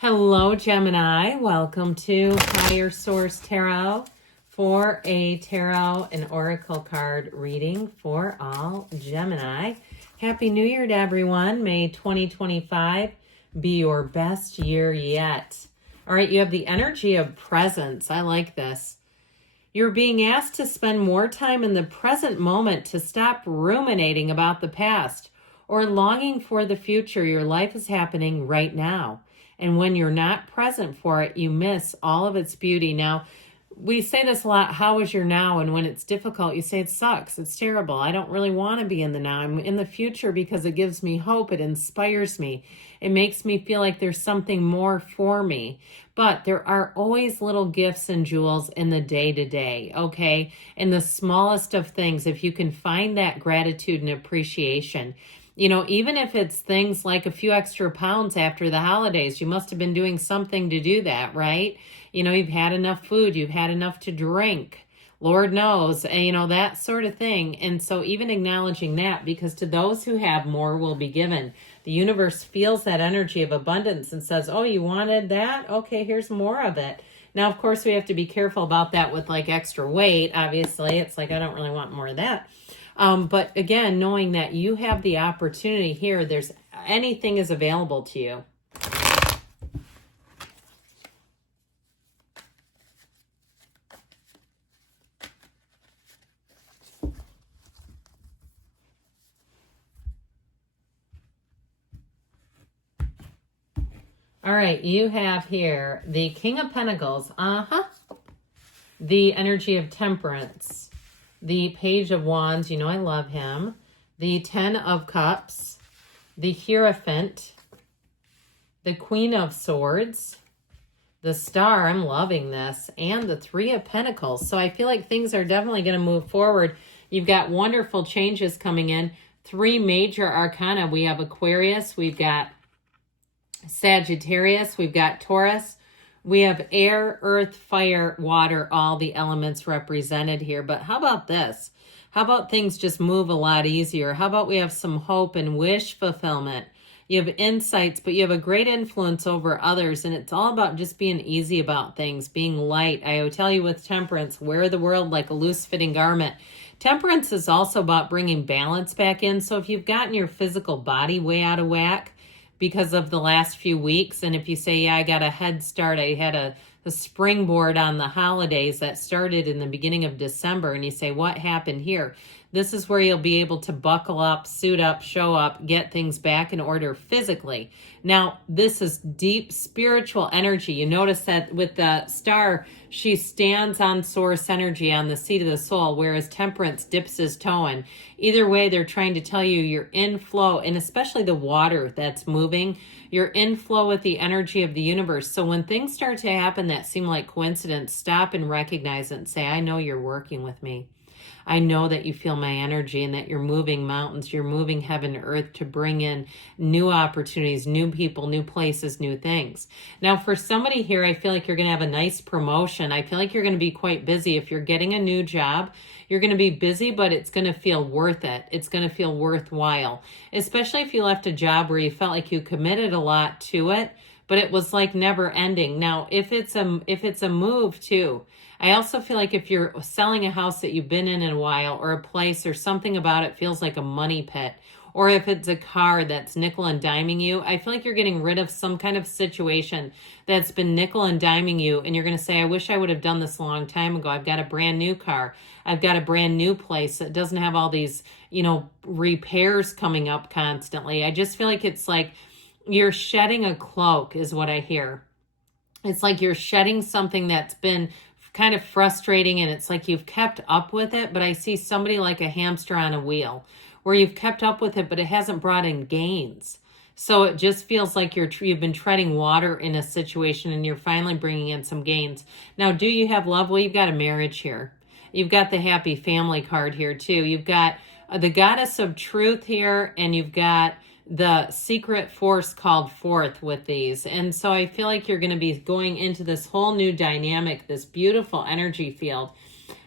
Hello, Gemini. Welcome to Higher Source Tarot for a tarot and oracle card reading for all Gemini. Happy New Year to everyone. May 2025 be your best year yet. All right, you have the energy of presence. I like this. You're being asked to spend more time in the present moment to stop ruminating about the past or longing for the future. Your life is happening right now. And when you're not present for it, you miss all of its beauty. Now, we say this a lot, how is your now? And when it's difficult, you say it sucks, it's terrible. I don't really want to be in the now. I'm in the future because it gives me hope. It inspires me. It makes me feel like there's something more for me. But there are always little gifts and jewels in the day-to-day, okay? In the smallest of things, if you can find that gratitude and appreciation. You know, even if it's things like a few extra pounds after the holidays, you must have been doing something to do that, right? You know, you've had enough food, you've had enough to drink, Lord knows, you know, that sort of thing. And so even acknowledging that, because to those who have, more will be given. The universe feels that energy of abundance and says, oh, you wanted that? Okay, here's more of it. Now, of course, we have to be careful about that with like extra weight. Obviously, it's like, I don't really want more of that. But again, knowing that you have the opportunity here, anything is available to you. All right, you have here the King of Pentacles, the energy of Temperance, the Page of Wands, you know I love him, the Ten of Cups, the Hierophant, the Queen of Swords, the Star, I'm loving this, and the Three of Pentacles. So I feel like things are definitely going to move forward. You've got wonderful changes coming in. Three major arcana. We have Aquarius, we've got Sagittarius, we've got Taurus. We have air, earth, fire, water, all the elements represented here. But how about this? How about things just move a lot easier? How about we have some hope and wish fulfillment? You have insights, but you have a great influence over others. And it's all about just being easy about things, being light. I will tell you with Temperance, wear the world like a loose-fitting garment. Temperance is also about bringing balance back in. So if you've gotten your physical body way out of whack, because of the last few weeks. And if you say, yeah, I got a head start, I had a springboard on the holidays that started in the beginning of December, and you say, what happened here? This is where you'll be able to buckle up, suit up, show up, get things back in order physically. Now, this is deep spiritual energy. You notice that with the Star, she stands on source energy on the seat of the soul, whereas Temperance dips his toe in. Either way, they're trying to tell you you're in flow, and especially the water that's moving, you're in flow with the energy of the universe. So when things start to happen that seem like coincidence, stop and recognize it and say, I know you're working with me. I know that you feel my energy and that you're moving mountains, you're moving heaven and earth to bring in new opportunities, new people, new places, new things. Now, for somebody here, I feel like you're going to have a nice promotion. I feel like you're going to be quite busy. If you're getting a new job, you're going to be busy, but it's going to feel worth it. It's going to feel worthwhile, especially if you left a job where you felt like you committed a lot to it, but it was like never ending. Now, if it's a move too, I also feel like if you're selling a house that you've been in a while, or a place, or something about it feels like a money pit, or if it's a car that's nickel and diming you, I feel like you're getting rid of some kind of situation that's been nickel and diming you, and you're going to say, I wish I would have done this a long time ago. I've got a brand new car. I've got a brand new place that doesn't have all these, repairs coming up constantly. I just feel like it's like you're shedding a cloak is what I hear. It's like you're shedding something that's been kind of frustrating, and it's like you've kept up with it, but I see somebody like a hamster on a wheel where you've kept up with it, but it hasn't brought in gains. So it just feels like you've been treading water in a situation, and you're finally bringing in some gains. Now, do you have love? Well, you've got a marriage here. You've got the happy family card here too. You've got the goddess of truth here, and you've got the secret force called forth with these. And so I feel like you're going to be going into this whole new dynamic, this beautiful energy field.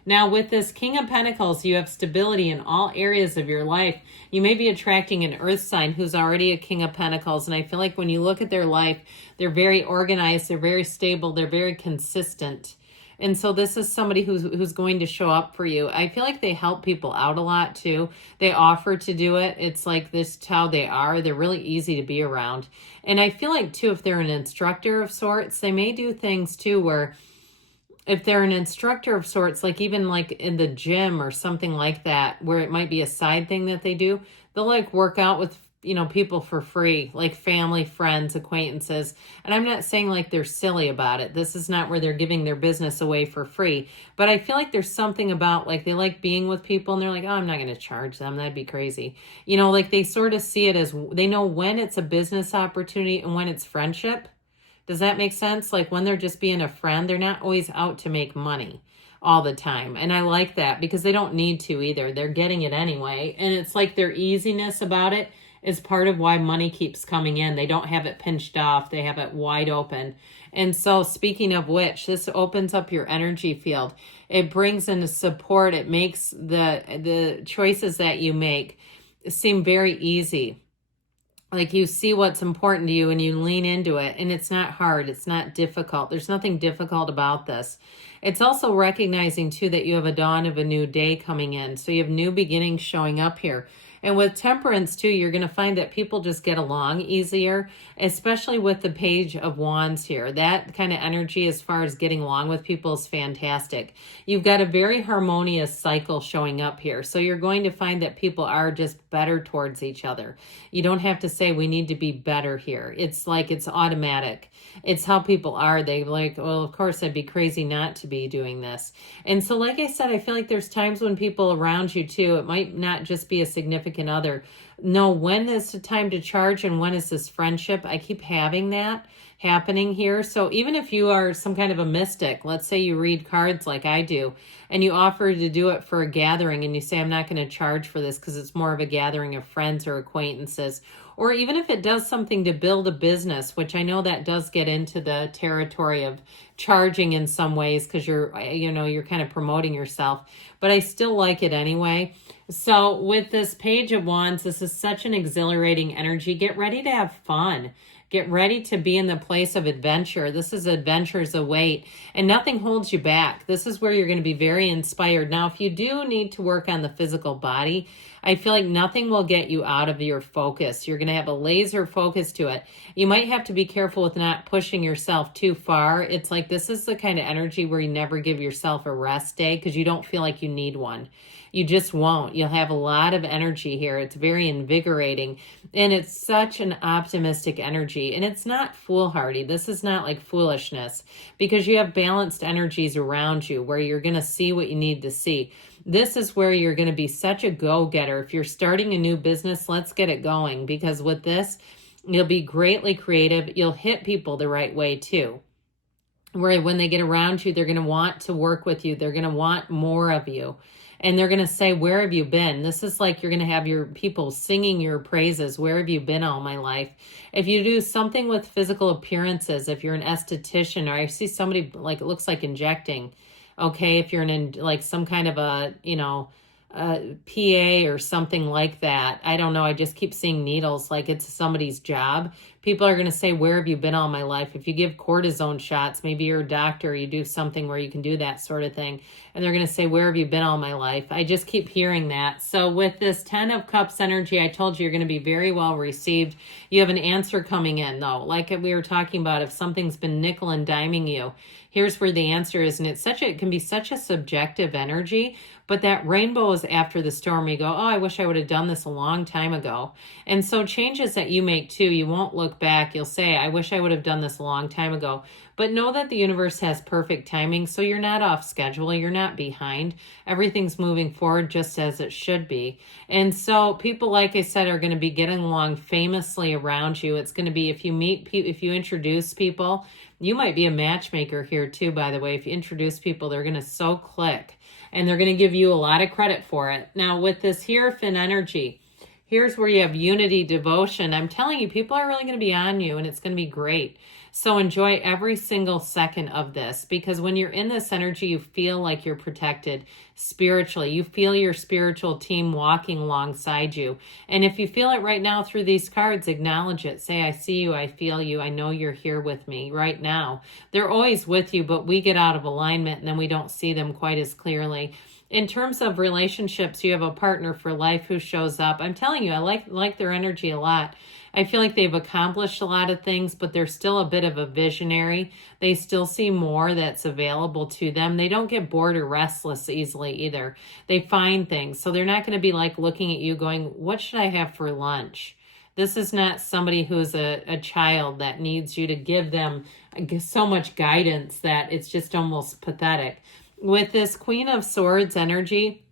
Now, with this King of Pentacles, you have stability in all areas of your life. You may be attracting an earth sign who's already a King of Pentacles. And I feel like when you look at their life, they're very organized, they're very stable, they're very consistent. And so this is somebody who's going to show up for you. I feel like they help people out a lot too. They offer to do it. It's like this is how they are. They're really easy to be around. And I feel like too, if they're an instructor of sorts, they may do things too where if they're an instructor of sorts, like even like in the gym or something like that, where it might be a side thing that they do, they'll like work out with, you know, people for free, like family, friends, acquaintances. And I'm not saying like they're silly about it. This is not where they're giving their business away for free. But I feel like there's something about like they like being with people and they're like, oh, I'm not going to charge them. That'd be crazy. You know, like they sort of see it as they know when it's a business opportunity and when it's friendship. Does that make sense? Like when they're just being a friend, they're not always out to make money all the time. And I like that because they don't need to either. They're getting it anyway. And it's like their easiness about it is part of why money keeps coming in. They don't have it pinched off. They have it wide open. And so speaking of which, this opens up your energy field. It brings in support. It makes the choices that you make seem very easy. Like you see what's important to you and you lean into it, and it's not hard. It's not difficult. There's nothing difficult about this. It's also recognizing too that you have a dawn of a new day coming in. So you have new beginnings showing up here. And with temperance too, you're going to find that people just get along easier, especially with the Page of Wands here. That kind of energy as far as getting along with people is fantastic. You've got a very harmonious cycle showing up here. So you're going to find that people are just better towards each other. You don't have to say we need to be better here. It's like it's automatic. It's how people are. They like, well, of course, I'd be crazy not to be doing this. And so, like I said, I feel like there's times when people around you too, it might not just be a significant other. No, when is the time to charge and when is this friendship? I keep having that happening here. So even if you are some kind of a mystic, let's say you read cards like I do, and you offer to do it for a gathering and you say, I'm not going to charge for this because it's more of a gathering of friends or acquaintances. Or even if it does something to build a business, which I know that does get into the territory of charging in some ways because you're kind of promoting yourself, but I still like it anyway. So with this Page of Wands, this is such an exhilarating energy. Get ready to have fun. Get ready to be in the place of adventure. This is adventures await, and nothing holds you back. This is where you're going to be very inspired. Now, if you do need to work on the physical body, I feel like nothing will get you out of your focus. You're going to have a laser focus to it. You might have to be careful with not pushing yourself too far. It's like this is the kind of energy where you never give yourself a rest day because you don't feel like you need one. You just won't. You'll have a lot of energy here. It's very invigorating. And it's such an optimistic energy. And it's not foolhardy. This is not like foolishness because you have balanced energies around you where you're going to see what you need to see. This is where you're going to be such a go-getter. If you're starting a new business, let's get it going because with this, you'll be greatly creative. You'll hit people the right way too. Where when they get around you, they're going to want to work with you. They're going to want more of you. And they're going to say, where have you been? This is like you're going to have your people singing your praises. Where have you been all my life? If you do something with physical appearances, if you're an esthetician, or I see somebody like it looks like injecting, okay, if you're in like some kind of a, PA or something like that. I don't know. I just keep seeing needles like it's somebody's job. People are going to say, where have you been all my life? If you give cortisone shots, maybe you're a doctor, you do something where you can do that sort of thing. And they're going to say, where have you been all my life? I just keep hearing that. So with this 10 of Cups energy, I told you you're going to be very well received. You have an answer coming in though. Like we were talking about, if something's been nickel and diming you, here's where the answer is. And it can be such a subjective energy, but that rainbow is after the storm. You go, oh, I wish I would have done this a long time ago. And so changes that you make too, you won't look back. You'll say, I wish I would have done this a long time ago. But know that the universe has perfect timing. So you're not off schedule. You're not behind. Everything's moving forward just as it should be. And so people, like I said, are going to be getting along famously around you. It's going to be if you introduce people, you might be a matchmaker here too, by the way. If you introduce people, they're going to so click. And they're going to give you a lot of credit for it. Now, with this Hierophant energy, Here's where you have unity, devotion. I'm telling you, people are really going to be on you, and it's going to be great. So enjoy every single second of this, because when you're in this energy, you feel like you're protected spiritually. You feel your spiritual team walking alongside you. And if you feel it right now through these cards, acknowledge it. Say, I see you, I feel you, I know you're here with me right now. They're always with you, but we get out of alignment and then we don't see them quite as clearly. In terms of relationships, you have a partner for life who shows up. I'm telling you, I like their energy a lot. I feel like they've accomplished a lot of things, but they're still a bit of a visionary. They still see more that's available to them. They don't get bored or restless easily either. They find things. So they're not going to be like looking at you going, what should I have for lunch? This is not somebody who's a child that needs you to give them so much guidance that it's just almost pathetic. With this Queen of Swords energy,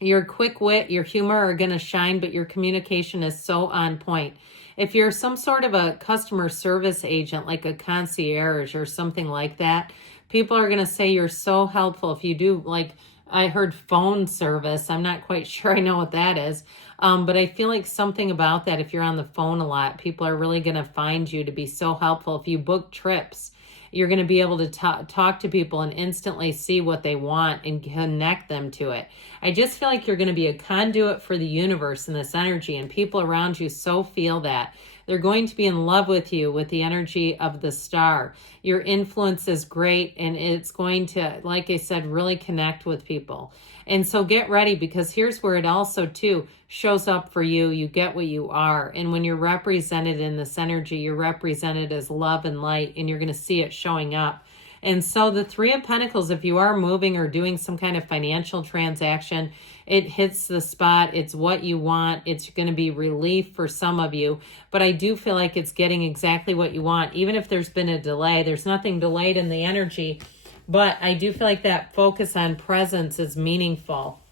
your quick wit, your humor are going to shine, but your communication is so on point. If you're some sort of a customer service agent, like a concierge or something like that, people are going to say you're so helpful. If you do, like, I heard phone service. I'm not quite sure I know what that is. But I feel like something about that, if you're on the phone a lot, people are really going to find you to be so helpful. If you book trips, you're going to be able to talk to people and instantly see what they want and connect them to it. I just feel like you're going to be a conduit for the universe in this energy, and people around you so feel that. They're going to be in love with you with the energy of the star. Your influence is great, and it's going to, like I said, really connect with people. And so get ready, because here's where it also, too, shows up for you. You get what you are. And when you're represented in this energy, you're represented as love and light, and you're going to see it showing up. And so the Three of Pentacles, if you are moving or doing some kind of financial transaction, it hits the spot. It's what you want. It's going to be relief for some of you. But I do feel like it's getting exactly what you want. Even if there's been a delay, there's nothing delayed in the energy. But I do feel like that focus on presence is meaningful.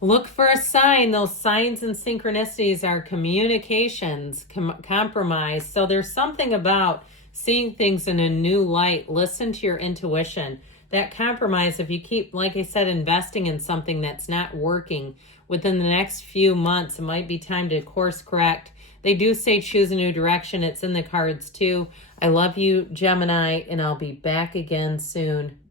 Look for a sign. Those signs and synchronicities are communications, compromise. So there's something about seeing things in a new light. Listen to your intuition. That compromise, if you keep, like I said, investing in something that's not working within the next few months, it might be time to course correct. They do say choose a new direction. It's in the cards too. I love you, Gemini, and I'll be back again soon.